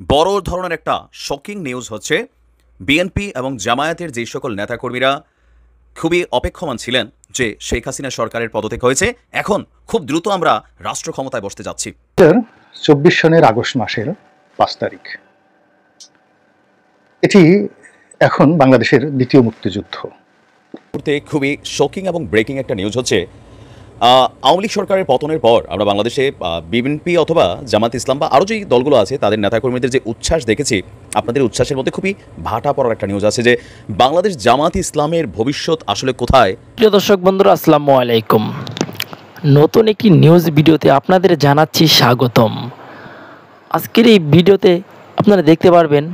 বড় ধরনের একটা শকিং নিউজ হচ্ছে বিএনপি এবং জামায়াতের যে সকল নেতাকর্মীরা খুবই অপেক্ষমান ছিলেন যে শেখ হাসিনা সরকারের পদত্যাগ হয়েছে, এখন খুব দ্রুত আমরা রাষ্ট্র ক্ষমতায় বসতে যাচ্ছি। ২৪ সনের আগস্ট মাসের ৫ তারিখ, এটি এখন বাংলাদেশের দ্বিতীয় মুক্তিযুদ্ধ। খুবই শকিং এবং ব্রেকিং একটা নিউজ হচ্ছে আওয়ামী লীগ সরকারের পতনের পর আমরা বাংলাদেশে বিএনপি অথবা জামাত ইসলাম বা আরও যে দলগুলো আছে তাদের নেতাকর্মীদের যে উচ্ছ্বাস দেখেছি, আপনাদের উচ্ছ্বাসের মধ্যে খুবই ভাটা পড়ার একটা নিউজ আছে যে বাংলাদেশ জামাত ইসলামের ভবিষ্যৎ আসলে কোথায়। প্রিয় দর্শক বন্ধুরা, আসসালামু আলাইকুম। নতুন একটি নিউজ ভিডিওতে আপনাদের জানাচ্ছি স্বাগতম। আজকের এই ভিডিওতে আপনারা দেখতে পারবেন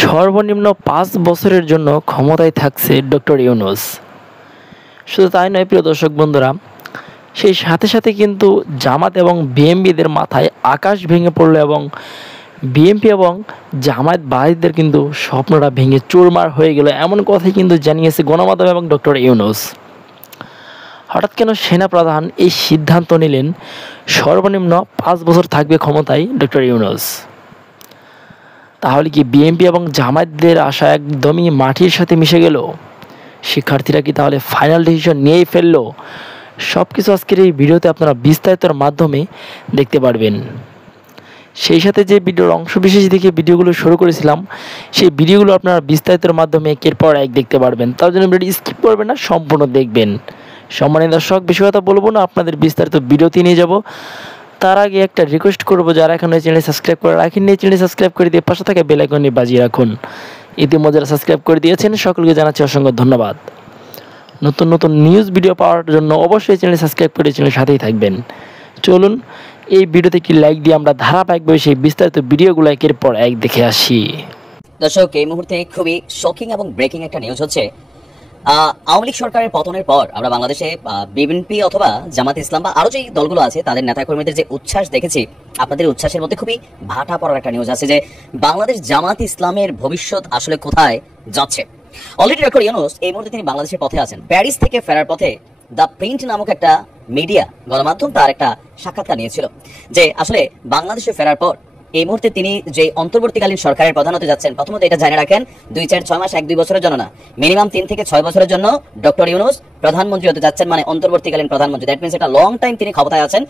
সর্বনিম্ন ৫ বছরের জন্য ক্ষমতায় থাকছে ডক্টর ইউনূস। শুধু তাই নয় প্রিয় দর্শক বন্ধুরা, সেই সাথে সাথে কিন্তু জামাত এবং বিএনপিদের মাথায় আকাশ ভেঙে পড়লো এবং বিএনপি এবং জামায়াত বাহিনীদের কিন্তু স্বপ্নটা ভেঙে চুরমার হয়ে গেল, এমন কথাই কিন্তু জানিয়েছে গণমাধ্যম এবং ডক্টর ইউনূস। হঠাৎ কেন সেনাপ্রধান এই সিদ্ধান্ত নিলেন সর্বনিম্ন ৫ বছর থাকবে ক্ষমতায় ডক্টর ইউনূস? তাহলে কি বিএনপি এবং জামায়াতদের আশা একদমই মাটির সাথে মিশে গেল? শিক্ষার্থীরা কি তাহলে ফাইনাল ডিসিশন নিয়েই ফেললো? সব কিছু আজকের এই ভিডিওতে আপনারা বিস্তারিতর মাধ্যমে দেখতে পারবেন। সেই সাথে যে ভিডিওর অংশ বিশেষ দেখে ভিডিওগুলো শুরু করেছিলাম, সেই ভিডিওগুলো আপনারা বিস্তারিতর মাধ্যমে একের পর এক দেখতে পারবেন। তার জন্য ভিডিও স্কিপ করবেন না, সম্পূর্ণ দেখবেন। সম্মানিত দর্শক, বেশি কথা বলবো না, আপনাদের বিস্তারিত ভিডিওতে নিয়ে যাব। তার আগে একটা রিকোয়েস্ট করবো, যারা এখন এই চ্যানেল সাবস্ক্রাইব করে রাখেননি, চ্যানেল সাবস্ক্রাইব করে দিয়ে পাশে থাকা বেল আইকনটি বাজিয়ে রাখুন। ইতিমধ্যে যারা সাবস্ক্রাইব করে দিয়েছেন সকলকে জানাচ্ছি অসংখ্য ধন্যবাদ। নতুন নতুন নিউজ ভিডিও পাওয়ার জন্য অবশ্যই চ্যানেল সাবস্ক্রাইব করে চ্যানেলের সাথেই থাকবেন। চলুন এই ভিডিওতে কি লাইক দিয়ে আমরা ধারাবাহিকভাবে সেই বিস্তারিত ভিডিওগুলো একের পর এক দেখে আসি। দর্শক, এই মুহূর্তে খুবই শকিং এবং ব্রেকিং একটা নিউজ হচ্ছে আওয়ামী লীগ সরকারের পতনের পর আমরা বাংলাদেশে বিএনপি অথবা জামাত ইসলাম বা আরো যে দলগুলো আছে তাদের নেতাকর্মীদের যে উচ্ছ্বাস দেখেছি, আপনাদের উচ্ছ্বাসের মধ্যে খুবই ভাটা পড়ার একটা নিউজ আছে যে বাংলাদেশ জামাত ইসলামের ভবিষ্যৎ আসলে কোথায় যাচ্ছে। অলরেডি ডক্টর ইউনূস এই মুহূর্তে তিনি বাংলাদেশের পথে আছেন। প্যারিস থেকে ফেরার পথে দ্য প্রিন্ট নামক একটা মিডিয়া গণমাধ্যম তার একটা সাক্ষাৎকার নিয়েছিল যে আসলে বাংলাদেশে ফেরার পর এই মুহূর্তে তিনি যে অন্তর্বর্তীকালীন সরকারের প্রধান হতে যাচ্ছেন, প্রথমত এটা জেনে রাখেন ২, ৪, ৬ মাস ১-২ বছরের জন্য না, মিনিমাম ৩ থেকে ৬ বছরের জন্য ডক্টর ইউনূস প্রধানমন্ত্রী হতে যাচ্ছেন, মানে অন্তর্বর্তীকালীন প্রধানমন্ত্রী। দ্যাট মিনস এটা লং টাইম তিনি ক্ষমতায় আছেন।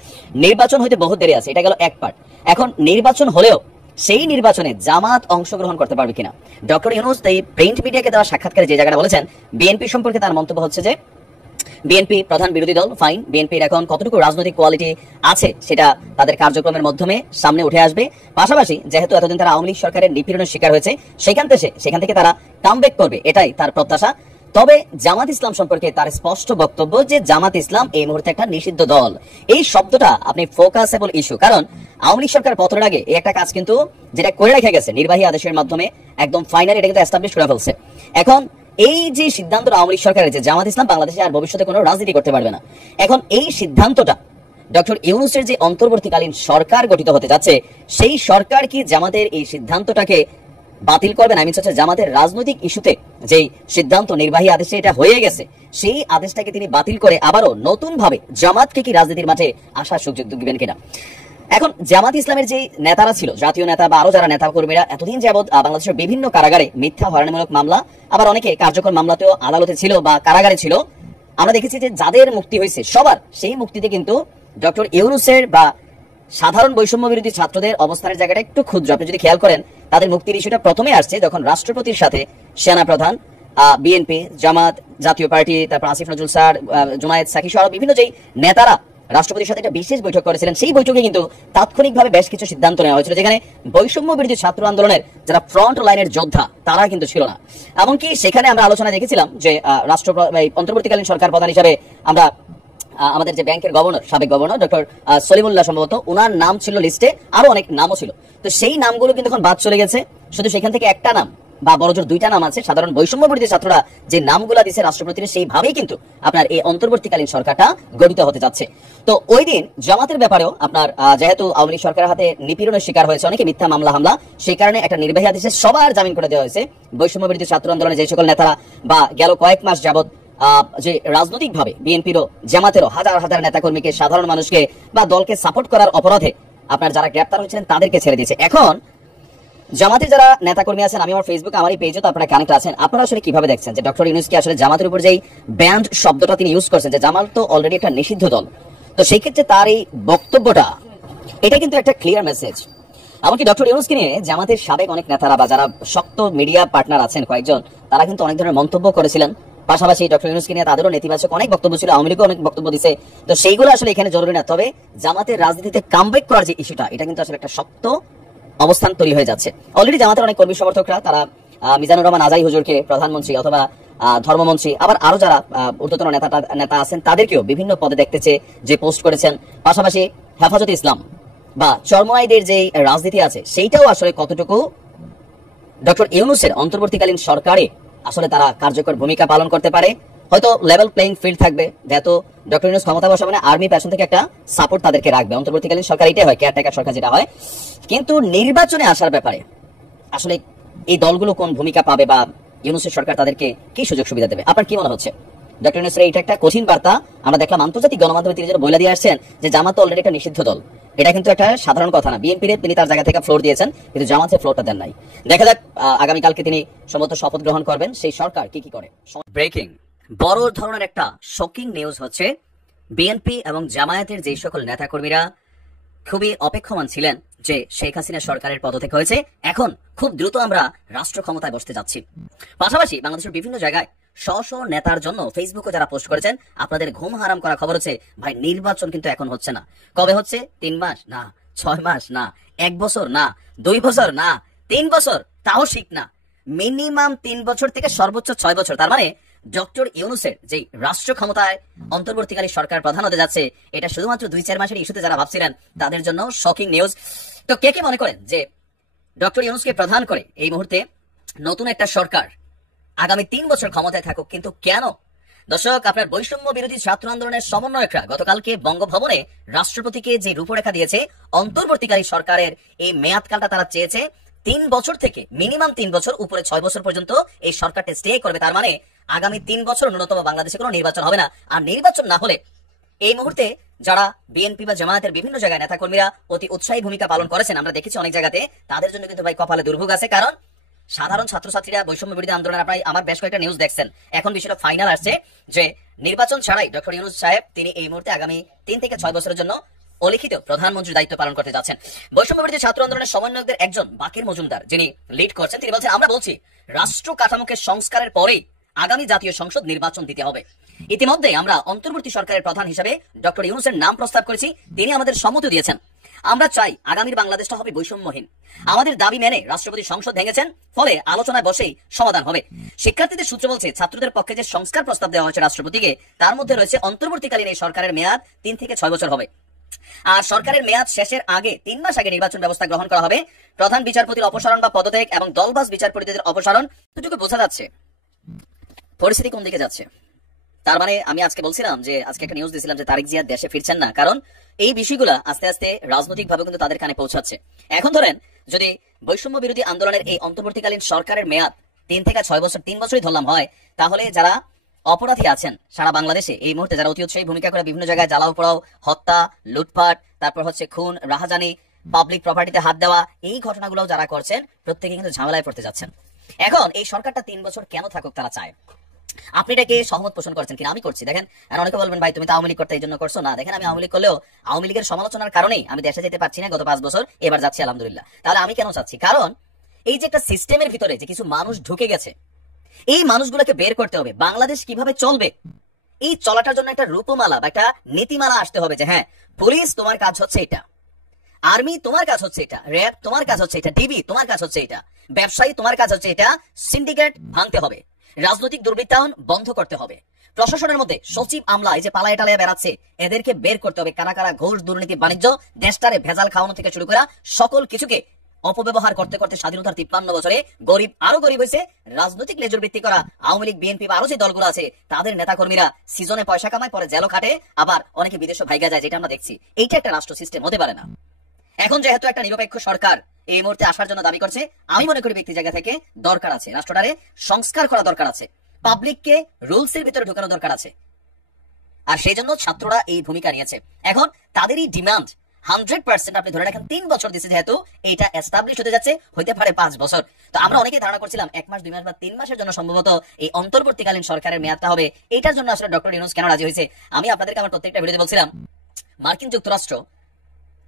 নির্বাচন হইতে বহুত দেরি আছে, এটা গেল এক পার্ট। এখন নির্বাচন হলেও সেই নির্বাচনে জামাত অংশগ্রহণ করতে পারবে কিনা, ডক্টর ইউনূস এই প্রিন্ট মিডিয়াকে দেওয়া সাক্ষাৎকারে যে জায়গাটা বলেছেন, বিএনপি সম্পর্কে তার মন্তব্য হচ্ছে যে বিএনপি প্রধান বিরোধী দল, ফাইন, বিএনপির এখন কতটুকু রাজনৈতিক কোয়ালিটি আছে সেটা তাদের কার্যক্রমের মাধ্যমে সামনে উঠে আসবে। পাশাপাশি যেহেতু এতদিন তারা আওয়ামী লীগ সরকারের নিপীড়নের শিকার হয়েছে, সেখান থেকে তারা কামব্যাক করবে, এটাই তার প্রত্যাশা। তবে জামাত ইসলাম সম্পর্কে তার স্পষ্ট বক্তব্য যে জামাত ইসলাম এই মুহূর্তে একটা নিষিদ্ধ দল। এই শব্দটা আপনি ফোকাসেবল ইস্যু, কারণ আওয়ামী লীগ সরকার পতনের আগে এই একটা কাজ কিন্তু যেটা করে রেখে গেছে নির্বাহী আদেশের মাধ্যমে একদম ফাইনাল, এটা কিন্তু এস্টাবলিশ করে ফেলছে। এখন এই যে সিদ্ধান্ত আওয়ামী লীগ সরকারের যে জামাত ইসলাম বাংলাদেশে আর ভবিষ্যতে কোনো রাজনীতি করতে পারবে না, এখন এই সিদ্ধান্তটা ডক্টর ইউনূসের যে অন্তর্বর্তীকালীন সরকার গঠিত হতে যাচ্ছে, সেই সরকার কি জামাতের এই সিদ্ধান্তটাকে বাতিল করবেন? আমি হচ্ছে জামাতের রাজনৈতিক ইস্যুতে যেই সিদ্ধান্ত নির্বাহী আদেশে এটা হয়ে গেছে, সেই আদেশটাকে তিনি বাতিল করে আবারও নতুন ভাবে জামাতকে কি রাজনীতির মাঠে আসার সুযোগ দিবেন কিনা। এখন জামাত ইসলামের যে নেতারা ছিল, জাতীয় নেতা বা আরো যারা নেতা কর্মীরা এতদিন যাবৎ বাংলাদেশের বিভিন্ন কারাগারে মিথ্যা হয়রানিমূলক মামলা, আবার অনেকে কার্যকর মামলাতেও আদালতে ছিল বা কারাগারে ছিল, আমরা দেখেছি যে যাদের মুক্তি হয়েছে সবার সেই মুক্তিতে কিন্তু ডক্টর ইউনূসের বা সাধারণ বৈষম্য বিরোধী ছাত্রদের অবস্থানের জায়গাটা একটু ক্ষুদ্র। আপনি যদি খেয়াল করেন, তাদের মুক্তির ইস্যুটা প্রথমে আসছে যখন রাষ্ট্রপতির সাথে সেনাপ্রধান, বিএনপি, জামাত, জাতীয় পার্টি, তারপর আসিফ নজরুল স্যার, জুনায়েদ সাকি সহ বিভিন্ন যেই নেতারা রাষ্ট্রপতির সাথে একটা বিশেষ বৈঠক করেছিলেন, সেই বৈঠকে কিন্তু তাৎক্ষণিকভাবে বেশ কিছু সিদ্ধান্ত নেওয়া হয়েছিল, যেখানে বৈষম্য বিরোধী ছাত্র আন্দোলনের যারা ফ্রন্ট লাইনের যোদ্ধা তারা কিন্তু ছিল না। এমনকি সেখানে আমরা আলোচনা দেখেছিলাম যে অন্তর্বর্তীকালীন সরকার প্রধান হিসাবে আমরা আমাদের যে ব্যাংকের গভর্নর, সাবেক গভর্নর ডক্টর সলিমুল্লাহ, সম্ভবত ওনার নাম ছিল লিস্টে, আরো অনেক নামও ছিল। তো সেই নামগুলো কিন্তু এখন বাদ চলে গেছে, শুধু সেখান থেকে একটা নাম বা বড়জোর 2টা নাম আছে। সাধারণ বৈষম্য বিরোধী ছাত্ররা যে নামগুলা দিচ্ছে রাষ্ট্রপতির, সেইভাবেই কিন্তু আপনার এই অন্তর্বর্তীকালীন সরকারটা গঠিত হতে যাচ্ছে। তো ওই দিন জামাতের ব্যাপারেও আপনার যেহেতু আওয়ামী লীগ সরকারের হাতে নিপীড়নের শিকার হয়েছে অনেকে, মিথ্যা মামলা হামলা, সেই কারণে একটা নির্বাহী আদেশে সবার জামিন করে দেওয়া হয়েছে। বৈষম্য বিরোধী ছাত্র আন্দোলনের যে সকল নেতারা বা গেল কয়েক মাস যাবৎ যে রাজনৈতিক ভাবে বিএনপিরও জামাতেরও হাজার হাজার নেতাকর্মীকে, সাধারণ মানুষকে বা দলকে সাপোর্ট করার অপরাধে আপনার যারা গ্রেপ্তার হয়েছিলেন তাদেরকে ছেড়ে দিয়েছে। এখন জামাতের যারা নেতাকর্মী আছেন, আমি আমার ফেসবুকে আমার এই পেজে তো আপনারা কানেক্ট আছেন, আপনারা আসলে কিভাবে দেখছেন যে ডক্টর ইউনূস কি আসলে জামাতের উপর যেই ব্যান্ড শব্দটা তিনি ইউজ করছেন, যে জামাত তো অলরেডি একটা নিষিদ্ধ দল, তো সেই ক্ষেত্রে তার এই বক্তব্যটা এটা কিন্তু একটা ক্লিয়ার মেসেজ। এমনকি ডক্টর ইউনূসকে নিয়ে জামাতের সাবেক অনেক নেতারা বা যারা শক্ত মিডিয়া পার্টনার আছেন কয়েকজন, তারা কিন্তু অনেক ধরনের মন্তব্য করেছিলেন। পাশাপাশি ডক্টর ইউনূসকে নিয়ে তাদেরও নেতিবাচক অনেক বক্তব্য ছিল, আওয়ামী লীগও অনেক বক্তব্য দিছে। তো সেইগুলো আসলে এখানে জরুরি না, তবে জামাতের রাজনীতিতে কামব্যাক করার যে ইস্যুটা, এটা কিন্তু আসলে একটা শক্ত অবস্থান তৈরি হয়ে যাচ্ছে। অলরেডি জামাতের অনেক কর্মী সমর্থকরা তারা মিজানুর রহমান আজাই হুজুরকে প্রধানমন্ত্রী অথবা ধর্মমন্ত্রী, আবার আরো যারা ঊর্ধ্বতন নেতা আছেন তাদেরকেও বিভিন্ন পদে দেখতেছে যে পোস্ট করেছেন। পাশাপাশি হেফাজতে ইসলাম বা চরমোনাইদের যে রাজনীতি আছে সেইটাও আসলে কতটুকু ডক্টর ইউনূসের অন্তর্বর্তীকালীন সরকারে আসলে তারা কার্যকর ভূমিকা পালন করতে পারে। হয়তো লেভেল প্লেইং ফিল্ড থাকবে, যেহেতু ডক্টর ইউনূস ক্ষমতা বসাবে না, আর্মি পেছন থেকে একটা সাপোর্ট তাদেরকে রাখবে। অন্তর্বর্তীকালীন সরকার এটাই হয়, কেয়ারটেকার সরকার যেটা হয়। কিন্তু নির্বাচনে আসার ব্যাপারে আসলে এই দলগুলো কোন ভূমিকা পাবে বা ইউনূসের সরকার তাদেরকে কি সুযোগ সুবিধা দেবে, আপনার কি মনে হচ্ছে? ডক্টর ইউনূসের এটা একটা কঠিন বার্তা। আমরা দেখলাম আন্তর্জাতিক গণমাধ্যমে তিনি যেটা বলে দিয়ে আসছেন যে জামাত তো অলরেডি একটা নিষিদ্ধ দল, এটা কিন্তু একটা সাধারণ কথা না। বিএনপির তিনি তার জায়গা থেকে ফ্লোর দিয়েছেন, কিন্তু জামাতের ফ্লোরটা দেন নাই। দেখা যাক আগামীকালকে তিনি সম্ভবত শপথ গ্রহণ করবেন, সেই সরকার কি কি করে। ব্রেকিং বড় ধরনের একটা শকিং নিউজ হচ্ছে, বিএনপি এবং জামায়াতের যে সকল নেতাকর্মীরা খুবই অপেক্ষমান ছিলেন যে শেখ হাসিনা সরকারের পদত্যাগ হয়েছে, এখন খুব দ্রুত আমরা রাষ্ট্র ক্ষমতায় বসতে যাচ্ছি। পাশাপাশি বাংলাদেশের বিভিন্ন জায়গায় স্ব নেতার জন্য ফেসবুকে যারা পোস্ট করেছেন, আপনাদের ঘুম হারাম করা খবর হচ্ছে ভাই নির্বাচন কিন্তু এখন হচ্ছে না। কবে হচ্ছে? 3 মাস না, 6 মাস না, 1 বছর না, 2 বছর না, 3 বছর, তাও ঠিক না, মিনিমাম 3 বছর থেকে সর্বোচ্চ 6 বছর। তার মানে ডক্টর ইউনূসের যে রাষ্ট্র ক্ষমতায় অন্তর্বর্তীকালী সরকার প্রধান হতে যাচ্ছে, এটা শুধুমাত্র 2-4 মাসের ইস্যুতে যারা ভাবছিলেন তাদের জন্য শকিং নিউজ। তো কে কে মনে করেন যে ডক্টর ইউনূসকে প্রধান করে এই মুহূর্তে নতুন একটা সরকার আগামী 3 বছর ক্ষমতায় থাকুক? কিন্তু কেন? দর্শক, আপনার বৈষম্য বিরোধী ছাত্র আন্দোলনের সমন্বয়করা গতকালকে বঙ্গভবনে রাষ্ট্রপতিকে যে রূপরেখা দিয়েছে, অন্তর্বর্তীকালী সরকারের এই মেয়াদকালটা তারা চেয়েছে 3 বছর থেকে মিনিমাম 3 বছর, উপরে 6 বছর পর্যন্ত এই সরকারটা স্টে করবে। তার মানে আগামী 3 বছর ন্যূনতম বাংলাদেশে কোনো নির্বাচন হবে না। আর নির্বাচন না হলে এই মুহূর্তে যারা বিএনপি বা জামায়াতের বিভিন্ন জায়গায় নেতাকর্মীরা অতি উৎসাহী ভূমিকা পালন করেছেন, আমরা দেখেছি অনেক জায়গাতে, তাদের জন্য কিন্তু ভাই কপালে দুর্ভোগ আছে। কারণ সাধারণ ছাত্রছাত্রীরা বৈষম্য বিরোধী আন্দোলনের আপনারা আমার বেশ কয়েকটা নিউজ দেখছেন, এখন বিষয়টা ফাইনাল আসছে যে নির্বাচন ছাড়াই ডক্টর ইউনূস সাহেব তিনি এই মুহূর্তে আগামী 3 থেকে 6 বছরের জন্য অলিখিত প্রধানমন্ত্রীর দায়িত্ব পালন করতে যাচ্ছেন। বৈষম্য বিরোধী ছাত্র আন্দোলনের সমন্বয়কদের একজন বাকির মজুমদার যিনি লিড করছেন, তিনি বলছেন, আমরা বলছি রাষ্ট্র কাঠামোকে সংস্কারের পরেই আগামী জাতীয় সংসদ নির্বাচন দিতে হবে। ইতিমধ্যে আমরা অন্তর্বর্তী সরকারের প্রধান হিসেবে ডক্টর ইউনূসের নাম প্রস্তাব করেছি, তিনি আমাদের সম্মতি দিয়েছেন। আমরা চাই আগামীর বাংলাদেশটা হবে বৈষম্যহীন। আমাদের দাবি মেনে রাষ্ট্রপতি সংসদ ভেঙেছেন, ফলে আলোচনায় বসেই সমাধান হবে। শিক্ষার্থীদের সূত্র বলছে, ছাত্রদের পক্ষে যে সংস্কার প্রস্তাব দেওয়া হয়েছে রাষ্ট্রপতিকে, তার মধ্যে রয়েছে অন্তর্বর্তীকালীন এই সরকারের মেয়াদ 3 থেকে 6 বছর হবে। আর সরকারের মেয়াদ শেষের আগে 3 মাস আগে নির্বাচন ব্যবস্থা গ্রহণ করা হবে। প্রধান বিচারপতির অপসারণ বা পদত্যাগ এবং দলবাজ বিচারপতিদের অপসারণ, দুটোকে বোঝা যাচ্ছে পরিস্থিতি কোন দিকে যাচ্ছে। তার মানে আমি আজকে বলছিলাম যে আজকে একটা নিউজ দিয়েছিলাম যে তারেক জিয়া দেশে ফিরছেন না, কারণ এই বিষয়গুলো আস্তে আস্তে রাজনৈতিক ভাবে কিন্তু তাদের কানে পৌঁছাচ্ছে। এখন ধরেন যদি বৈষম্য বিরোধী আন্দোলনের এই অন্তর্বর্তীকালীন সরকারের মেয়াদ 3 থেকে 6 বছর, 3 বছরই ধরলাম হয়, তাহলে যারা অপরাধী আছেন সারা বাংলাদেশে এই মুহূর্তে, যারা অতি উৎসাহী ভূমিকা করে বিভিন্ন জায়গায় জ্বালাও পোড়াও, হত্যা, লুটপাট, তারপর হচ্ছে খুন, রাহাজানি, পাবলিক প্রপার্টিতে হাত দেওয়া, এই ঘটনাগুলো যারা করছেন প্রত্যেকে কিন্তু ঝামেলায় পড়তে যাচ্ছেন। এখন এই সরকারটা 3 বছর কেন থাকুক তারা চায়। আপনি এটাকে সহমত পোষণ করছেন কিনা? আমি করছি। দেখেন, আর অনেকে বলবেন ভাই তুমি তো আওয়ামী লীগ করতে এই জন্য করছো না। দেখেন, আমি আওয়ামী লীগ করলেও আওয়ামী লীগের সমালোচনার কারণেই আমি দেশে যেতে পারছি না গত 5 বছর, এবার যাচ্ছি আলহামদুলিল্লাহ। তাহলে আমি কেন চাচ্ছি? কারণ এই যে একটা সিস্টেমের ভিতরে যে কিছু মানুষ ঢুকে গেছে, এই মানুষগুলোকে বের করতে হবে। বাংলাদেশ কিভাবে চলবে, এই চলাটার জন্য একটা রূপমালা বা একটা নীতিমালা আসতে হবে যে হ্যাঁ, পুলিশ তোমার কাজ হচ্ছে এটা, আর্মি তোমার কাজ হচ্ছে এটা, র্যাব তোমার কাজ হচ্ছে এটা, ডিবি তোমার কাজ হচ্ছে এটা, ব্যবসায়ী তোমার কাজ হচ্ছে এটা, সিন্ডিকেট ভাঙতে হবে, রাজনৈতিক দুর্বৃত্তায়ন বন্ধ করতে হবে, প্রশাসনের মধ্যে সচিব আমলা এই যে পালায় টালায় বেড়াচ্ছে এদেরকে বের করতে হবে। কারা কারা ঘুষ, দুর্নীতি, বাণিজ্য, দেশটারে ভেজাল খাওয়ানো থেকে শুরু করা সকল কিছুকে অপব্যবহার করতে করতে স্বাধীনতার 53 বছরে গরিব আরো গরিব হয়েছে। রাজনৈতিক লেজুর ভিত্তি করা আওয়ামী লীগ, বিএনপি বা আরো যে দলগুলো আছে তাদের নেতাকর্মীরা সিজনে পয়সা কামায়, পরে জেলও খাটে, আবার অনেকে বিদেশে ভাইগা যায়, যেটা আমরা দেখছি। এইটা একটা রাষ্ট্র সিস্টেম হতে পারে না। এখন যেহেতু একটা নিরপেক্ষ সরকার এই মুহূর্তে আসার জন্য দাবি করছে, আমি মনে করি ব্যক্তি জায়গা থেকে দরকার আছে, রাষ্ট্রটারে সংস্কার করা দরকার আছে, পাবলিককে রুলস এর ভিতরে ঢোকানো দরকার আছে। আর সেই জন্য ছাত্ররা এই ভূমিকা নিয়েছে। এখন তাদেরই ডিমান্ড 100% আপনি ধরে রাখেন 3 বছর দিচ্ছে, যেহেতু এটা এস্টাবলিশ হতে যাচ্ছে, হইতে পারে 5 বছর। তো আমরা অনেকেই ধারণা করছিলাম 1 মাস 2 মাস বা 3 মাসের জন্য সম্ভবত এই অন্তর্বর্তীকালীন সরকারের মেয়াদটা হবে। এটার জন্য আসলে ডক্টর ইউনূস কেন রাজি হয়েছে? আমি আপনাদেরকে আমার প্রত্যেকটা ভিডিওতে বলছিলাম মার্কিন যুক্তরাষ্ট্র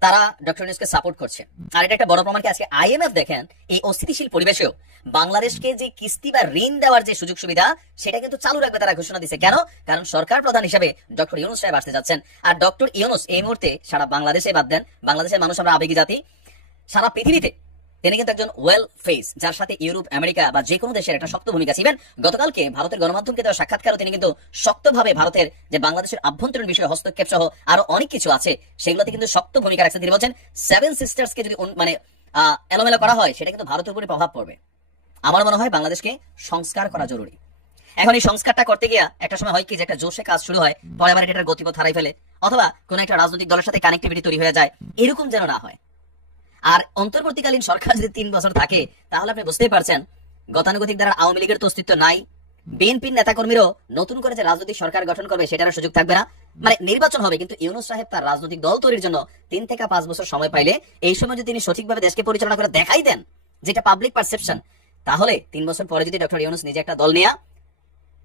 তারা ডক্টর ইউনূসকে সাপোর্ট করছে। আর এটা একটা বড় প্রমাণ কি আজকে আইএমএফ দেখেন এই অস্থিতিশীল পরিবেশেও বাংলাদেশকে যে কিস্তি বা ঋণ দেওয়ার যে সুযোগ সুবিধা সেটা কিন্তু চালু রাখবে তারা ঘোষণা দিচ্ছে। কেন? কারণ সরকার প্রধান হিসেবে ডক্টর ইউনূস সাহেব আসতে যাচ্ছেন। আর ডক্টর ইউনূস এই মুহূর্তে সারা বাংলাদেশে বাদ দেন, বাংলাদেশের মানুষ আমরা আবেগী জাতি, সারা পৃথিবীতে তিনি কিন্তু একজন ওয়েল ফেস, যার সাথে ইউরোপ আমেরিকা বা যে কোনো দেশের একটা শক্ত ভূমিকা ছিলেন। গতকালকে ভারতের গণমাধ্যমকে দেওয়া সাক্ষাৎকারও তিনি কিন্তু শক্তভাবে ভারতের যে বাংলাদেশের আভ্যন্তরীণ বিষয়ে হস্তক্ষেপ সহ আরো অনেক কিছু আছে সেগুলোতে কিন্তু শক্ত ভূমিকা রাখছেন। তিনি বলছেন 7 সিস্টার্স কে যদি মানে এলোমেলো করা হয় সেটা কিন্তু ভারতের উপরে প্রভাব পড়বে। আমার মনে হয় বাংলাদেশকে সংস্কার করা জরুরি। এখন এই সংস্কারটা করতে গিয়ে একটা সময় হয় কি যে একটা জোশে কাজ শুরু হয়, পরে আবার এটার গতিপথ হারাই ফেলে, অথবা কোন একটা রাজনৈতিক দলের সাথে কানেক্টিভিটি তৈরি হয়ে যায়, এরকম যেন না হয়। আর অন্তর্বর্তীকালীন সরকার যদি 3 বছর থাকে তাহলে আপনি বুঝতেই পারছেন গতানুগতিক দ্বারা আওয়ামী লীগের তো অস্তিত্ব নাই। বিএনপির নেতাকর্মীরাও নতুন করে যে রাজনৈতিক সরকার গঠন করবে সেটার সুযোগ থাকবে না। মানে নির্বাচন হবে, কিন্তু ইউনূস সাহেব তার রাজনৈতিক দল তৈরির জন্য 3 থেকে 5 বছর সময় পাইলে এই সময় যদি তিনি সঠিকভাবে দেশকে পরিচালনা করে দেখাই দেন, যেটা পাবলিক পারসেপশন, তাহলে 3 বছর পরে যদি ডক্টর ইউনূস নিজে একটা দল নিয়ে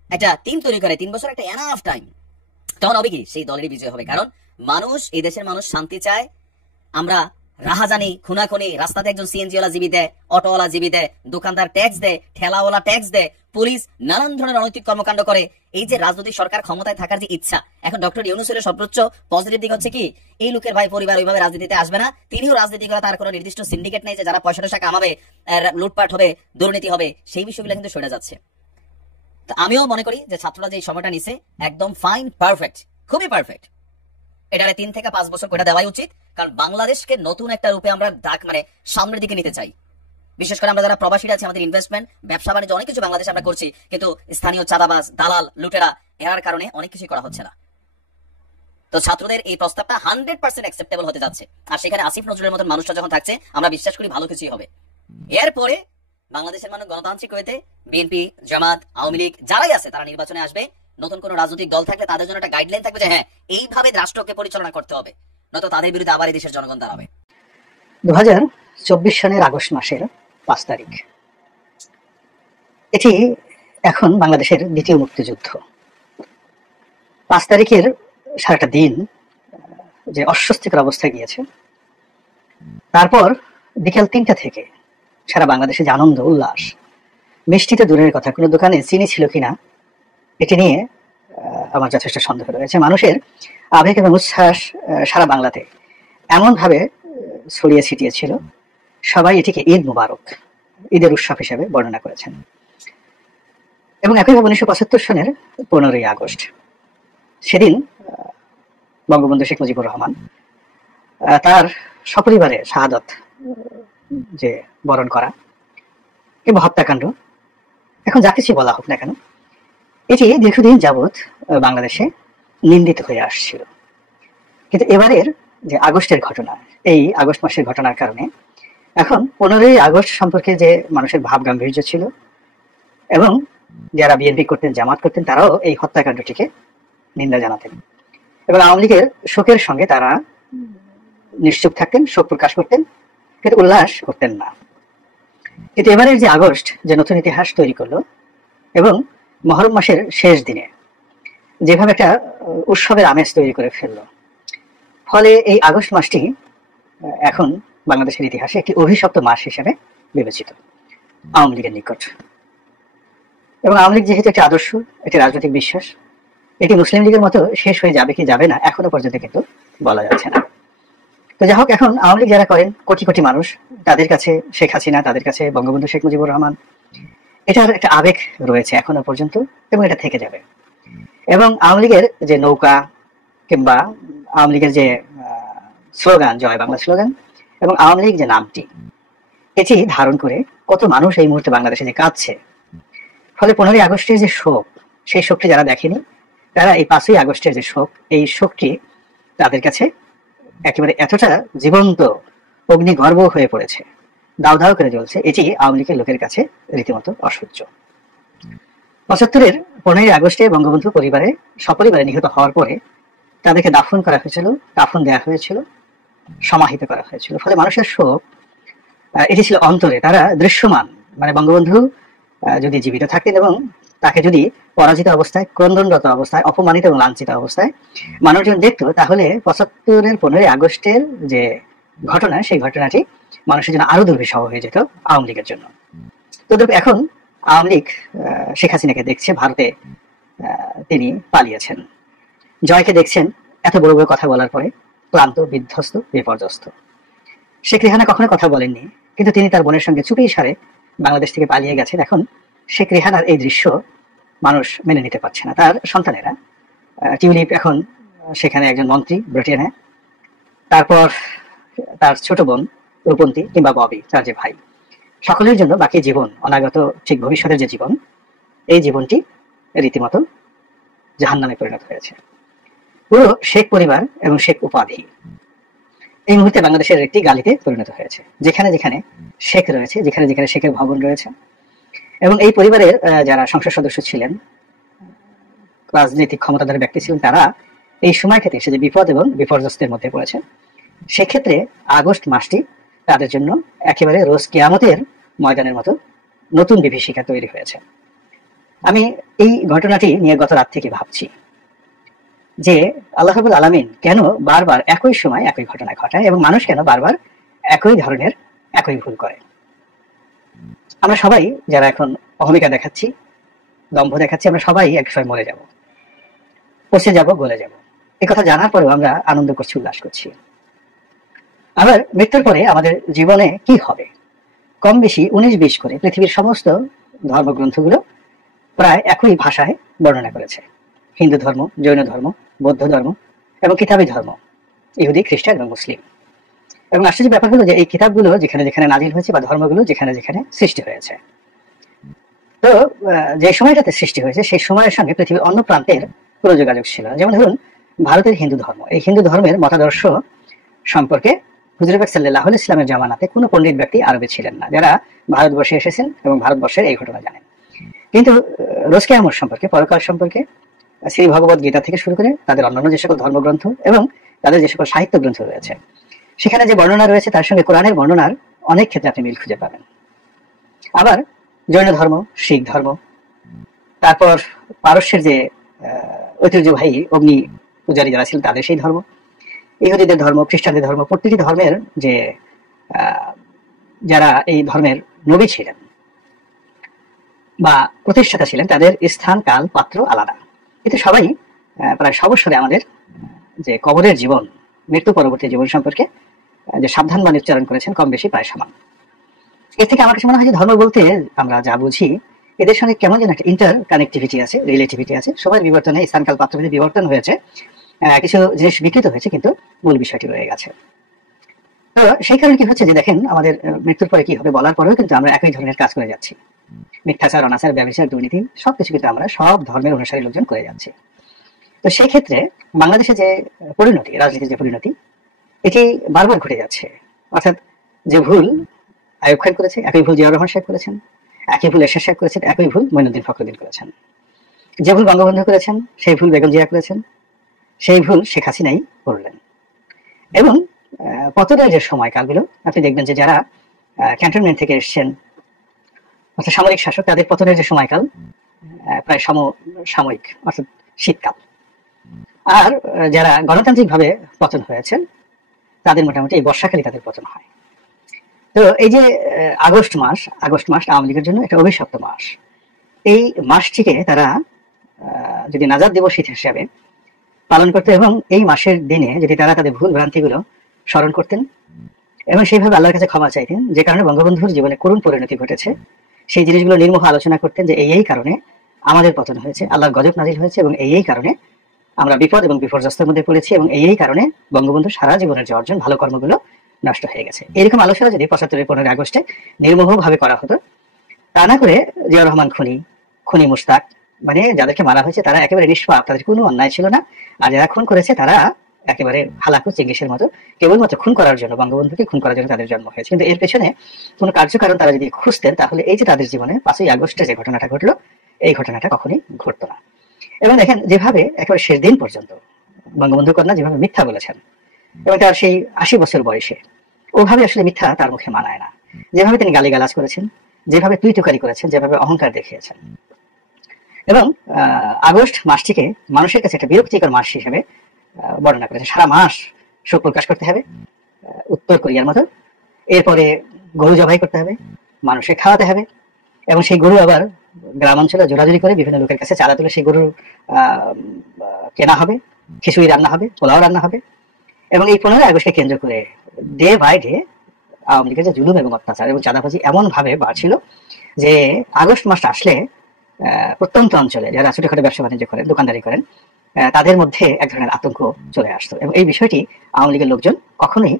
একটা টিম তৈরি করে, 3 বছর একটা এনাফ টাইম, তখন হবে কি সেই দলেরই বিজয় হবে। কারণ মানুষ, এই দেশের মানুষ শান্তি চায়। আমরা রাহাজানি, খুনাখুনি, রাস্তাতে একজন সিএনজিওয়ালা জীবী দেয়, অটোওয়ালা জীবী দেয়, দোকানদার ট্যাক্স দেয়, ঠেলাওয়ালা ট্যাক্স দেয়, পুলিশ নানান ধরনের অনৈতিক কর্মকাণ্ড করে। এই যে রাজনৈতিক সরকার ক্ষমতায় থাকার যে ইচ্ছা, এখন ডক্টর ইউনূসের সর্বোচ্চ পজিটিভ দিক হচ্ছে কি এই লোকের ভাই পরিবার ওইভাবে রাজনীতিতে আসবে না, তিনিও রাজনীতি করে তার কোনো নির্দিষ্ট সিন্ডিকেট নেই যে যারা পয়সা টয়সা কামাবে, লুটপাট হবে, দুর্নীতি হবে, সেই বিষয়গুলো কিন্তু সরে যাচ্ছে। তো আমিও মনে করি যে ছাত্ররা যে সময়টা নিছে একদম ফাইন, পারফেক্ট, খুবই পারফেক্ট। এটারে 3 থেকে 5 বছর করে দেওয়াই উচিত। কারণ বাংলাদেশকে নতুন একটা রূপে আমরা সামনের দিকে নিতে চাই। বিশেষ করে আমরা যারা প্রবাসীরা আছে, আমাদের ইনভেস্টমেন্ট, ব্যবসা বাণিজ্য অনেক কিছু বাংলাদেশে আমরা করছি, কিন্তু স্থানীয় চাঁদাবাজ, দালাল, লুটেরা এরার কারণে অনেক কিছুই করা হচ্ছে না। তো ছাত্রদের এই প্রস্তাবটা 100% অ্যাকসেপ্টেবল হতে যাচ্ছে। আর সেখানে আসিফ নজরুলের মতন মানুষটা যখন থাকছে, আমরা বিশ্বাস করি ভালো কিছুই হবে। এরপরে বাংলাদেশের মানুষ গণতান্ত্রিক হইতে বিএনপি, জামাত, আওয়ামী লীগ যারাই আছে তারা নির্বাচনে আসবে। নতুন কোন রাজনৈতিক দল থাকলে তাদের জন্য একটা গাইডলাইন থাকবে যে হ্যাঁ এইভাবে রাষ্ট্রকে পরিচালনা করতে হবে, নয়তো তাদের বিরুদ্ধে আবার এই দেশের জনগণ দাঁড়াবে। 2024 সালের আগস্ট মাসের 5 তারিখ, এটি এখন বাংলাদেশের দ্বিতীয় মুক্তিযুদ্ধ। 5 তারিখের সারাটা দিন যে অস্বস্তিকর অবস্থায় গিয়েছে, তারপর বিকেল 3টা থেকে সারা বাংলাদেশে যে আনন্দ উল্লাস, মিষ্টিতে দূরের কথা, কোনো দোকানে চিনি ছিল কিনা এটি নিয়ে আমার যথেষ্ট সন্দেহ রয়েছে। মানুষের আবেগ এবং উচ্ছ্বাস সারা বাংলাতে এমনভাবে ছড়িয়ে ছিটিয়েছিল, সবাই এটিকে ঈদ মুবারক, ঈদের উৎসব হিসেবে বর্ণনা করেছেন। এবং একইভাবে 1975 সনের 15ই আগস্ট, সেদিন বঙ্গবন্ধু শেখ মুজিবুর রহমান তার সপরিবারে শাহাদত যে বরণ করা কিংবা হত্যাকাণ্ড, এখন যা কিছু বলা হোক না কেন, এটি দীর্ঘদিন যাবৎ বাংলাদেশে নিন্দিত হয়ে আসছিল। কিন্তু এবারের যে আগস্টের ঘটনা, এই আগস্ট মাসের ঘটনার কারণে এখন 15ই আগস্ট সম্পর্কে যে মানুষের ভাব গাম্ভীর্য ছিল, এবং যারা বিএনপি করতেন, জামাত করতেন, তারাও এই হত্যাকাণ্ডটিকে নিন্দা জানাতেন এবং আওয়ামী লীগের শোকের সঙ্গে তারা নিশ্চুপ থাকতেন, শোক প্রকাশ করতেন, কিন্তু উল্লাস করতেন না। কিন্তু এবারের যে আগস্ট যে নতুন ইতিহাস তৈরি করলো এবং মহরম মাসের শেষ দিনে যেভাবে একটা উৎসবের আমেজ তৈরি করে ফেললো, ফলে এই আগস্ট মাসটি এখন বাংলাদেশের ইতিহাসে একটি অভিশপ্ত মাস হিসেবে বিবেচিত আওয়ামী লীগের নিকট। এবং আওয়ামী লীগ যেহেতু একটি আদর্শ, একটি রাজনৈতিক বিশ্বাস, এটি মুসলিম লীগের মতো শেষ হয়ে যাবে কি যাবে না এখনো পর্যন্ত কিন্তু বলা যাচ্ছে না। তো যাই হোক, এখন আওয়ামী লীগ যারা করেন, কোটি কোটি মানুষ, তাদের কাছে শেখ হাসিনা, তাদের কাছে বঙ্গবন্ধু শেখ মুজিবুর রহমান, এটার একটা আবেগ রয়েছে এখনো পর্যন্ত এবং এটা থেকে যাবে। এবং আওয়ামী লীগের যে নৌকা কিংবা আওয়ামী লীগের যে স্লোগান, জয় বাংলা স্লোগান, এবং আওয়ামী লীগ যে নামটি, এটি ধারণ করে কত মানুষ এই মুহূর্তে বাংলাদেশে যে কাঁদছে। ফলে 15ই আগস্টের যে শোক, সেই শোকটি যারা দেখেনি, তারা এই 5ই আগস্টের যে শোক, এই শোকটি তাদের কাছে একেবারে এতটা জীবন্ত অগ্নিগর্ভ হয়ে পড়েছে, দাও দাও করে জ্বলছে, এটি আওয়ামী লীগের লোকের কাছে রীতিমতো অসহ্য। 75-এর 15ই আগস্টে বঙ্গবন্ধু পরিবারে সপরিবারে নিহত হওয়ার পরে তাদেরকে দাফন করা হয়েছিল, দাফন দেওয়া হয়েছিল সমাহিত করা হয়েছিল। ফলে মানুষের শোক এটি ছিল অন্তরে, তারা দৃশ্যমান, মানে বঙ্গবন্ধু যদি জীবিত থাকতেন এবং তাকে যদি পরাজিত অবস্থায়, ক্রন্দনরত অবস্থায়, অপমানিত এবং লাঞ্ছিত অবস্থায় মানুষজন দেখতো, তাহলে ৭৫-এর 15ই আগস্টের যে ঘটনা, সেই ঘটনাটি মানুষের জন্য আরো দুর্বিষহ হয়ে যেত আওয়ামী লীগের জন্য। তো এখন আওয়ামী লীগ শেখ হাসিনাকে দেখছে, ভারতে তিনি পালিয়েছেন। জয়কে দেখছেন এত বড় বড় কথা বলার পরে ক্লান্ত, বিধ্বস্ত, বিপর্যস্ত। শেখ রেহানা কখনো কথা বলেননি, কিন্তু তিনি তার বোনের সঙ্গে চুপি সারে বাংলাদেশ থেকে পালিয়ে গেছেন। এখন শেখ রেহানার এই দৃশ্য মানুষ মেনে নিতে পারছে না। তার সন্তানেরা, টিউলিপ এখন সেখানে একজন মন্ত্রী ব্রিটেনে, তারপর তার ছোট বোন রূপন্তী কিংবা ববি, তার যে ভাই, সকলের জন্য বাকি জীবন, অনাগত ঠিক ভবিষ্যতের যে জীবন, এই জীবনটি রীতিমতো জাহান্নামে পরিণত হয়েছে। পুরো শেখ পরিবার এবং শেখ উপাধি এই মুহূর্তে বাংলাদেশের একটি গালিতে পরিণত হয়েছে। যেখানে যেখানে শেখ রয়েছে, যেখানে যেখানে শেখের ভবন রয়েছে, এবং এই পরিবারের যারা সংসদ সদস্য ছিলেন, রাজনৈতিক ক্ষমতাধর ব্যক্তি ছিলেন, তারা এই সময়টাতে এসে যে বিপদ এবং বিপর্যস্তের মধ্যে পড়েছে, সেক্ষেত্রে আগস্ট মাসটি তাদের জন্য একেবারে রোজ কিয়ামতের ময়দানের মতো নতুন বিভীষিকা তৈরি হয়েছে। আমি এই ঘটনাটি নিয়ে গত রাত থেকে ভাবছি যে আল্লাহ রাব্বুল আলামিন কেন বারবার একই সময় একই ঘটনা ঘটায় এবং মানুষ কেন বারবার একই ধরনের একই ভুল করে। আমরা সবাই যারা এখন অহমিকা দেখাচ্ছি, দম্ভ দেখাচ্ছি, আমরা সবাই এক সময় মরে যাব, পচে যাব, গলে যাব। এই কথা জানার পরেও আমরা আনন্দ করছি, উল্লাস করছি। আবার মৃত্যুর পরে আমাদের জীবনে কি হবে, কম বেশি 19-20 করে পৃথিবীর সমস্ত ধর্মগ্রন্থগুলো প্রায় একই ভাষায় বর্ণনা করেছে। হিন্দু ধর্ম, জৈন ধর্ম, বৌদ্ধ ধর্ম এবং কিতাবী ধর্ম, ইহুদি, খ্রিস্টান এবং মুসলিম। এবং আশ্চর্য ব্যাপার হলো যে এই কিতাবগুলো যেখানে যেখানে নাজিল হয়েছে বা ধর্মগুলো যেখানে যেখানে সৃষ্টি হয়েছে, তো যে সময়টাতে সৃষ্টি হয়েছে সেই সময়ের সঙ্গে পৃথিবীর অন্য প্রান্তের কোনো যোগাযোগ ছিল না। যেমন ধরুন ভারতের হিন্দু ধর্ম, এই হিন্দু ধর্মের মতাদর্শ সম্পর্কে হুজুর পাক সাল্লাল্লাহু আলাইহি ওয়াসাল্লামের জামানাতে কোনো পণ্ডিত ব্যক্তি আরবে ছিলেন না, যারা ভারতবর্ষে এসেছেন এবং ভারতবর্ষের এই ঘটনা জানেন। কিন্তু রোজ কিয়ামত সম্পর্কে, পরকাল সম্পর্কে শ্রী ভগবত গীতা থেকে শুরু করে তাদের অন্যান্য যে সকল ধর্মগ্রন্থ এবং তাদের যে সকল সাহিত্য গ্রন্থ রয়েছে, সেখানে যে বর্ণনা রয়েছে তার সঙ্গে কোরআনের বর্ণনার অনেক ক্ষেত্রে আপনি মিল খুঁজে পাবেন। আবার জৈন ধর্ম, শিখ ধর্ম, তারপর পারস্যের যে ঐতিহ্যবাহী অগ্নি পূজারী যারা ছিলেন তাদের সেই ধর্ম, ইহুদিদের ধর্ম, খ্রিস্টানদের ধর্ম, প্রত্যেকটি ধর্মের যে যারা এই ধর্মের নবী ছিলেন বা প্রতিষ্ঠাতা ছিলেন, তাদের স্থান, কাল, পাত্র আলাদা। কিন্তু সবাই প্রায় সবস্বরে আমাদের যে কবরের জীবন, মৃত্যু পরবর্তী জীবন সম্পর্কে যে সাবধান বাণী উচ্চারণ করেছেন কম বেশি প্রায় সমান। এর থেকে আমার কাছে মনে হয় যে ধর্ম বলতে আমরা যা বুঝি, এদের সঙ্গে কেমন যেন একটা ইন্টার কানেক্টিভিটি আছে, রিলেটিভিটি আছে। সময়ের বিবর্তনে স্থানকাল পাত্রভেদে বিবর্তন হয়েছে, কিছু জিনিস বিকৃত হয়েছে, কিন্তু মূল বিষয়টি রয়ে গেছে। তো সেই কারণে কি হচ্ছে যে দেখেন আমাদের মৃত্যুর পরে কি হবে বলার পরেও কিন্তু আমরা একই ধরনের কাজ করে যাচ্ছি। মিথ্যাচার, অনাচার, ব্যবচার, দুর্নীতি সবকিছু কিন্তু আমরা সব ধর্মের অনুসারী লোকজন করে যাচ্ছি। তো সেই ক্ষেত্রে বাংলাদেশে যে পরিণতি, রাজনীতির যে পরিণতি, এটি বারবার ঘটে যাচ্ছে। অর্থাৎ যে ভুল আইয়ুব খান করেছে, একই ভুল জিয়াউর রহমান সাহেব করেছেন, একই ভুল এরশাদ সাহেব করেছেন, একই ভুল মঈনুদ্দিন ফখরুদ্দিন করেছেন। যে ভুল বঙ্গবন্ধু করেছেন, সেই ভুল বেগম জিয়া করেছেন, সেই ভুল শেখ হাসিনাই করলেন। এবং পতনের যে সময়কালগুলো আপনি দেখবেন যে যারা ক্যান্টনমেন্ট থেকে এসছেন, অর্থাৎ সামরিক শাসক, তাদের পতনের যে সময়কাল প্রায় সমসাময়িক, অর্থাৎ শীতকাল। আর যারা গণতান্ত্রিক ভাবে পতন হয়েছেন তাদের মোটামুটি এই বর্ষাকালে তাদের পতন হয়। তো এই যে আগস্ট মাস আওয়ামী লীগের জন্য একটা অভিশপ্ত মাস। এই মাসটিকে তারা যদি নাজাত দিবস হিসেবে পালন করতে এবং এই মাসের দিনে যদি তারা তাদের ভুল ভ্রান্তিগুলো স্মরণ করতেন এবং সেইভাবে আল্লাহর কাছে ক্ষমা চাইতেন, যে কারণে বঙ্গবন্ধুর জীবনে করুণ পরিণতি ঘটেছে, সেই জিনিসগুলো নির্মোহ আলোচনা করতেন যে এই কারণে আমাদের পতন হয়েছে, আল্লাহর গজব নাজিল হয়েছে এবং এই কারণে আমরা বিপদ এবং বিপর্যস্তের মধ্যে পড়েছি এবং এই কারণে বঙ্গবন্ধু সারা জীবনের যে অর্জন, ভালো কর্মগুলো নষ্ট হয়ে গেছে। এরকম আলোচনা যদি 75-এর 15 আগস্টে নির্মোহ ভাবে করা হতো, তা না করে জিয়াউর রহমান খুনি মুশতাক, মানে যাদেরকে মারা হয়েছে তারা একেবারে নিষ্পাপ, তাদের কোনো অন্যায় ছিল না, আর যারা খুন করেছে তারা একেবারে হালাকু চিঙ্গিসের মতো কেবলমাত্র খুন করার জন্য, বঙ্গবন্ধুকে খুন করার জন্য তাদের জন্ম হয়েছে। কিন্তু এর পেছনে কোনো কার্যকারণ তারা যদি খুঁজতেন, তাহলে এই যে তাদের জীবনে 5ই আগস্টে যে ঘটনাটা ঘটলো, এই ঘটনাটা কখনোই ঘটতো না। এবং দেখেন যেভাবে একেবারে শেষ দিন পর্যন্ত বঙ্গবন্ধু কন্যা যেভাবে মিথ্যা বলেছেন, এবং তার সেই ৮০ বছর বয়সে ওভাবে আসলে মিথ্যা তার মুখে মানায় না। যেভাবে তিনি গালিগালাজ করেছেন, যেভাবে তুই-তুকারি করেছেন, যেভাবে অহংকার দেখিয়েছেন, এবং আগস্ট মাসটিকে মানুষের কাছে একটা বিরক্তিকর মাস হিসেবে বর্ণনা করেছে। সারা মাস শোক প্রকাশ করতে হবে উত্তর কোরিয়ার মতো, এরপরে গরু জবাই করতে হবে, মানুষকে খাওয়াতে হবে, এবং সেই গরু আবার গ্রাম অঞ্চলে জোরাজুরি করে বিভিন্ন লোকের কাছে চাঁদা তুলে সেই গরু কেনা হবে, খিচুড়ি রান্না হবে, পোলাও রান্না হবে। এবং এই 15 আগস্টকে কেন্দ্র করে ডে বাই ডে আওয়ামী লীগের যে জুলুম এবং অত্যাচার এবং চাঁদাবাজি এমন ভাবে বাড়ছিল যে আগস্ট মাস আসলে প্রত্যন্ত অঞ্চলে যারা ছোটখাটো ব্যবসা বাণিজ্য করেন, দোকানদারি করেন, তাদের মধ্যে এক ধরনের আতঙ্ক চলে আসতো, এবং এই বিষয়টি আওয়ামী লীগের লোকজন কখনোই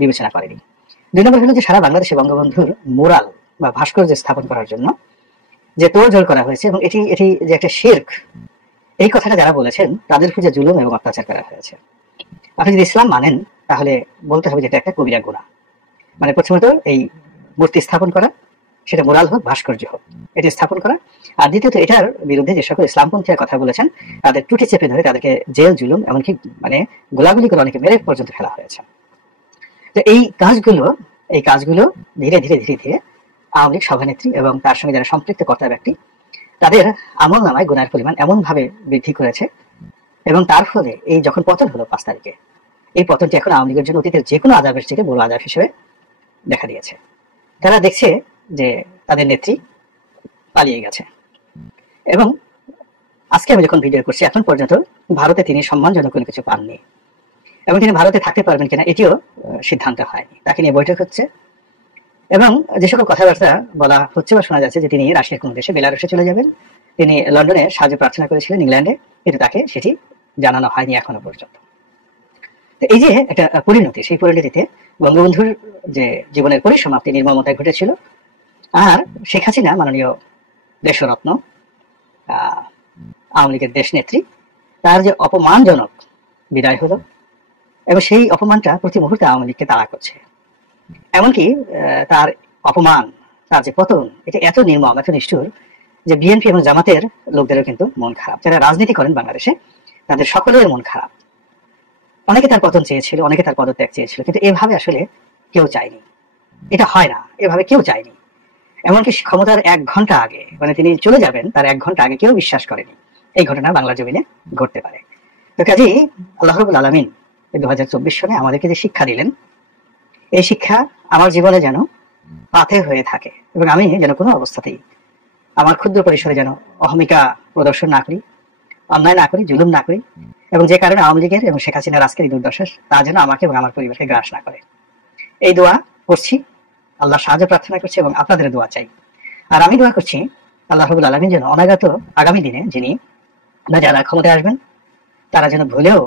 বিবেচনা করেনি। 2 নম্বর হলো যে সারা বাংলাদেশে বঙ্গবন্ধুর মোরাল বা ভাস্কর্য স্থাপন করার জন্য যে তোড়জোড় করা হয়েছে, এবং এটি যে একটা শিরক, এই কথাটা যারা বলেছেন তাদের উপর যে জুলুম এবং অত্যাচার করা হয়েছে। আপনি যদি ইসলাম মানেন তাহলে বলতে হবে যে এটা একটা কবিরা গুনাহ। মানে প্রথমত এই মূর্তি স্থাপন করা, সেটা মোরাল হোক ভাস্কর্য হোক, এটি স্থাপন করা, আর দ্বিতীয়ত এটার বিরুদ্ধে যে সকল ইসলামপন্থীরা কথা বলেছেন তাদের টুটি চেপে ধরে তাদেরকে জেল জুলুম এমনকি মানে গোলাগুলি করে অনেকে মেরে পর্যন্ত ফেলা হয়েছে। তো এই কাজগুলো ধীরে ধীরে ধীরে ধীরে আওয়ামী লীগ সভানেত্রী এবং তার সঙ্গে যারা সম্পৃক্ত কর্তা ব্যক্তি তাদের আমল নামায় গুনার পরিমাণ এমন ভাবে বৃদ্ধি করেছে, এবং তার ফলে এই যখন পতন হলো 5 তারিখে, এই পতনটি এখন আওয়ামী লীগের জন্য অতীতের যে কোনো আযাবের চেয়ে বড় আযাব হিসেবে দেখা দিয়েছে। তারা দেখছে যে তাদের নেত্রী পালিয়ে গেছে, এবং আজকে আমি যখন ভিডিও করছি এখন পর্যন্ত ভারতে তিনি সম্মানজনক কোনো কিছু পাননি, এবং তিনি ভারতে থাকতে পারবেন কিনা এটিও সিদ্ধান্ত হয়নি। তাকে নিয়ে বৈঠক হচ্ছে, এবং যে সকল কথাবার্তা বলা হচ্ছে বা শোনা যাচ্ছে যে তিনি রাশিয়ার কোন দেশে, বেলারুশে চলে যাবেন। তিনি লন্ডনে সাহায্য প্রার্থনা করেছিলেন, ইংল্যান্ডে, কিন্তু তাকে সেটি জানানো হয়নি এখনো পর্যন্ত। তো এই যে একটা পরিণতি, সেই পরিণতিতে বঙ্গবন্ধুর যে জীবনের পরিসমাপ্তি নির্মমতায় ঘটেছিল, আর শেখ হাসিনা মাননীয় দেশরত্ন আওয়ামী লীগের দেশ নেত্রী, তার যে অপমানজনক বিদায় হলো, এবং সেই অপমানটা প্রতি মুহূর্তে আওয়ামী লীগকে তাড়া করছে। এমনকি তার অপমান, তার যে পতন, এটা এত নির্মম, এত নিষ্ঠুর যে বিএনপি এবং জামাতের লোকদেরও কিন্তু মন খারাপ। যারা রাজনীতি করেন বাংলাদেশে তাদের সকলের মন খারাপ। অনেকে তার পতন চেয়েছিল, অনেকে তার পদত্যাগ চেয়েছিল, কিন্তু এভাবে আসলে কেউ চায়নি। এটা হয় না, এভাবে কেউ চায়নি। এমনকি ক্ষমতার 1 ঘন্টা আগে, মানে তিনি চলে যাবেন তার 1 ঘন্টা আগে কেউ বিশ্বাস করেনি এই ঘটনা বাংলা জমিনে ঘটতে পারে। তো কাজেই আল্লাহ রাব্বুল আলামিন 2024 সনে আমাদেরকে যে শিক্ষা দিলেন, এই শিক্ষা আমার জীবনে যেন পাথে হয়ে থাকে, এবং আমি যেন কোনো অবস্থাতেই আমার ক্ষুদ্র পরিসরে যেন অহমিকা প্রদর্শন না করি, অন্যায় না করি, জুলুম না করি, এবং যে কারণে আওয়ামী লীগের এবং শেখ হাসিনার আজকের এই দুর্দশা তা যেন আমাকে এবং আমার পরিবারকে গ্রাস না করে। এই দোয়া করছি, আল্লাহ সাহায্য প্রার্থনা করছি, এবং আপনাদের দোয়া চাই। আর আমি দোয়া করছি আল্লাহ রাব্বুল আলামিন যেন অনাগত আগামী দিনে যিনি বা যারা ক্ষমতায় আসবেন তারা যেন ভুলেও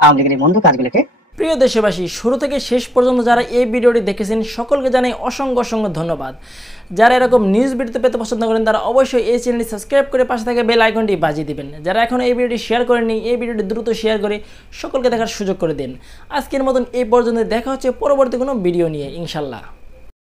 আওয়ামী লীগের এই মন্দ কাজগুলোকে। প্রিয় দেশবাসী, শুরু থেকে শেষ পর্যন্ত যারা এই ভিডিওটি দেখেছেন সকলকে জানাই অসংখ্য অসংখ্য ধন্যবাদ। যারা এরকম নিউজ ভিডিওতে পেতে পছন্দ করেন তারা অবশ্যই এই চ্যানেলটি সাবস্ক্রাইব করে পাশে থাকা বেল আইকনটি বাজিয়ে দিবেন। যারা এখনও এই ভিডিওটি শেয়ার করেননি, এই ভিডিওটি দ্রুত শেয়ার করে সকলকে দেখার সুযোগ করে দিন। আজকের মতন এই পর্যন্ত, দেখা হচ্ছে পরবর্তী কোনো ভিডিও নিয়ে ইনশাল্লাহ।